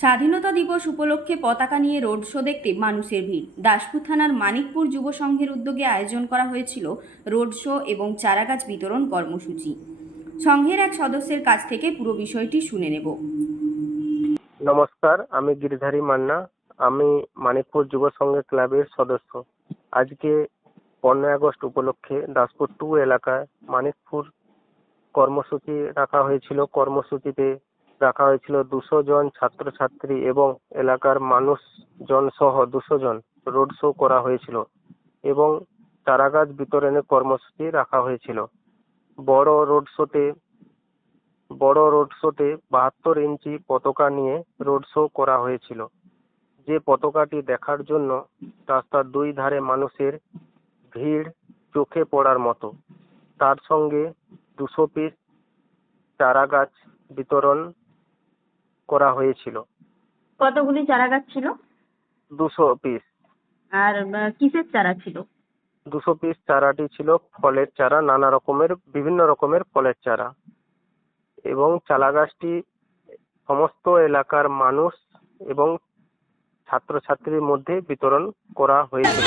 স্বাধীনতা দিবস উপলক্ষে পতাকা নিয়ে রোড শো দেখতে মানুষের ভিড়। দাসপুর থানার মানিকপুর যুব সংঘের উদ্যোগে আয়োজন করা হয়েছিল রোড শো এবং চারাগাছ বিতরণ কর্মসূচি। সংঘের এক সদস্যের কাছ থেকে পুরো বিষয়টি শুনে নেব। নমস্কার, আমি গিরিধারী মান্না। আমি মানিকপুর যুব সংঘ ক্লাবের সদস্য। আজকে পনেরোই আগস্ট উপলক্ষে দাসপুর টু এলাকায় মানিকপুর কর্মসূচি রাখা হয়েছিল। কর্মসূচিতে রাখা হয়েছিল দুশো জন ছাত্রছাত্রী এবং এলাকার মানুষজন সহ দুশো জন রোড শো করা হয়েছিল এবং চারাগাছ বিতরণের কর্মসূচি রাখা হয়েছিল। বড় রোড শোতে বড় রোড শোতে বাহাত্তর ইঞ্চি পতাকা নিয়ে রোড শো করা হয়েছিল। যে পতাকাটি দেখার জন্য রাস্তার দুই ধারে মানুষের ভিড় চোখে পড়ার মতো। তার সঙ্গে দুশো পিস চারা গাছ বিতরণ করা হয়েছিল কতগুলি চারা গাছ ছিল দুশো পিস আর কিসের চারা ছিল দুশো পিস চারাটি ছিল ফলের চারা নানা রকমের বিভিন্ন রকমের ফলের চারা এবং চালা গাছটি সমস্ত এলাকার মানুষ এবং ছাত্রছাত্রীর মধ্যে বিতরণ করা হয়েছিল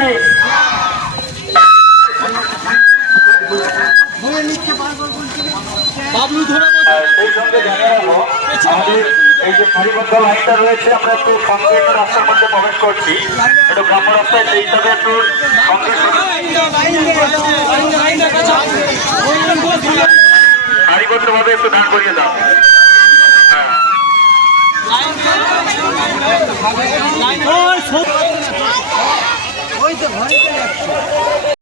দিবস কি সেই সঙ্গে জানিয়ে রাখব আমাদের এই যে সারিবদ্ধ লাইনটা রয়েছে আমরা একটু রাস্তার মধ্যে প্রবেশ করছি। একটু গ্রাম্য রাস্তায় সেই হিসাবে একটু সারিবদ্ধ ভাবে একটু দাঁড় করিয়ে দাও। হ্যাঁ। নয় একশো